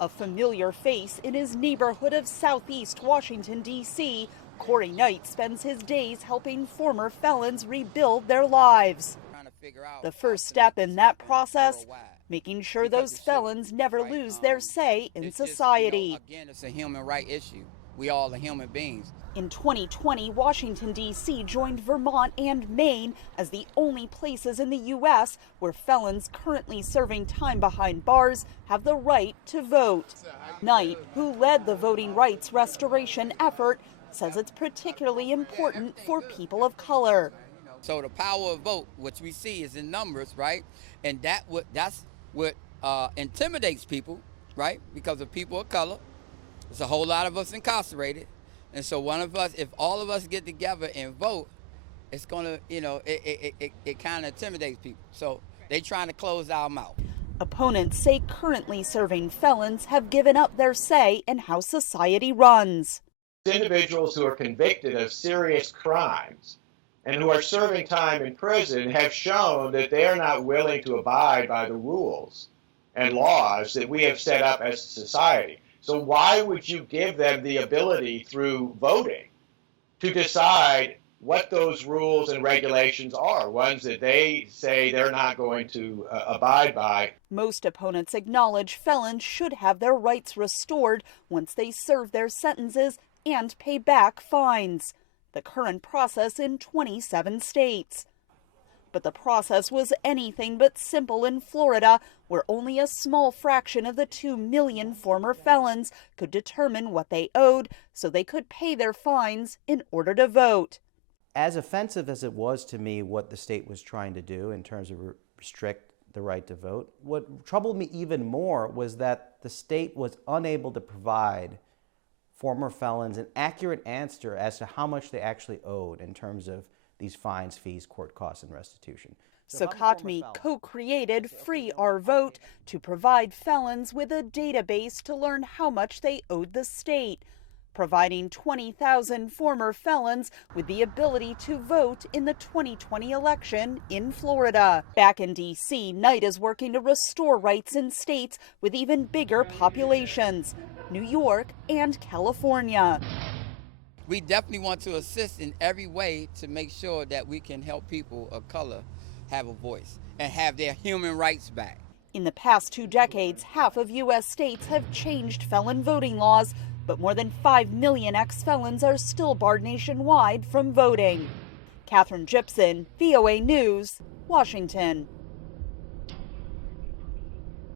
A familiar face in his neighborhood of Southeast Washington, D.C., Corey Knight spends his days helping former felons rebuild their lives. The first step in that process, making sure those felons never lose their say in society. Again, it's a human right issue. We all are human beings. In 2020, Washington, D.C. joined Vermont and Maine as the only places in the U.S. where felons currently serving time behind bars have the right to vote. Knight, who led the voting rights restoration effort, says it's particularly important for people of color. So the power of vote, which we see is in numbers, right? And that's what intimidates people, right? Because of people of color. There's a whole lot of us incarcerated. And so one of us, if all of us get together and vote, it's going to, it kind of intimidates people. So they're trying to close our mouth. Opponents say currently serving felons have given up their say in how society runs. Individuals who are convicted of serious crimes and who are serving time in prison have shown that they are not willing to abide by the rules and laws that we have set up as a society. So why would you give them the ability through voting to decide what those rules and regulations are, ones that they say they're not going to abide by? Most opponents acknowledge felons should have their rights restored once they serve their sentences and pay back fines. The current process in 27 states. But the process was anything but simple in Florida, where only a small fraction of the 2 million former felons could determine what they owed so they could pay their fines in order to vote. As offensive as it was to me what the state was trying to do in terms of restrict the right to vote, what troubled me even more was that the state was unable to provide former felons an accurate answer as to how much they actually owed in terms of these fines, fees, court costs, and restitution. Sokatmi co-created Free Our Vote to provide felons with a database to learn how much they owed the state, providing 20,000 former felons with the ability to vote in the 2020 election in Florida. Back in D.C., Knight is working to restore rights in states with even bigger populations, New York and California. We definitely want to assist in every way to make sure that we can help people of color have a voice and have their human rights back. In the past 2 decades, half of U.S. states have changed felon voting laws, but more than 5 million ex-felons are still barred nationwide from voting. Catherine Gibson, VOA News, Washington.